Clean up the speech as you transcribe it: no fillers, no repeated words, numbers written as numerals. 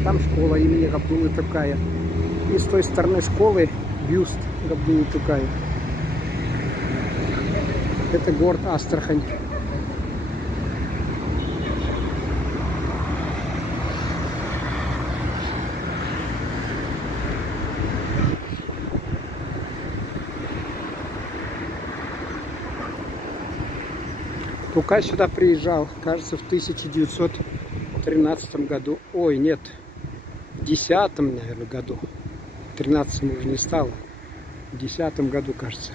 вон там школа имени Габдуллы Тукая. И с той стороны школы бюст Габдуллы Тукая. Это город Астрахань. Тукай сюда приезжал, кажется, в 1913 году. Ой, нет, в 10-м, наверное, году. В 13-м уже не стало. В 10-м году, кажется.